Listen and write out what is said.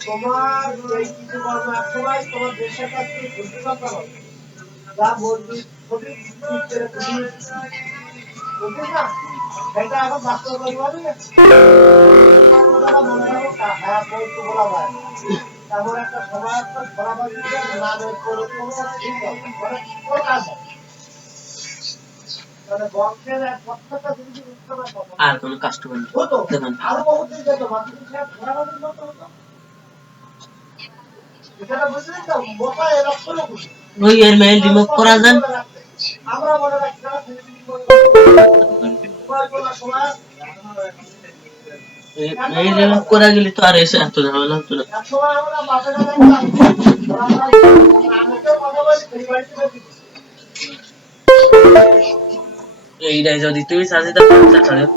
তোমার এই কিছু কর্ম এক সময় তোমার দেশের কাছ থেকে ঘুরতে পারতে হবে যা মসজিদ সঠিক বুঝলি না এটা এখন বাস্তবায়ন হবে না কথাটা মনে রাখো হ্যাঁ বলতে বলা যায় এমন একটা সময় একটা ধরাবাজিতে নামের করে কোনো ঠিক হবে মানে কোনো কাজ হবে মানে বংশের এক প্রত্যেকটা জিনিস উৎসবের কথা আর কোনো কাস্টমার হতো আরো বহুদিন যেত মাতৃ সাহেব ধরাবাজির মতো হতো এখানে বুঝলেন তো মোটা এরকম ওই এর মেইল রিমুভ করা যান আমরা মনে রাখছি না সময় মেইল রিমুভ করা গেলে তো আর এসে এত ঝামেলা হতো না একসময় আমরা বাপের এইটাই যদি তুমি সাজিদা পঞ্চাশ হাজার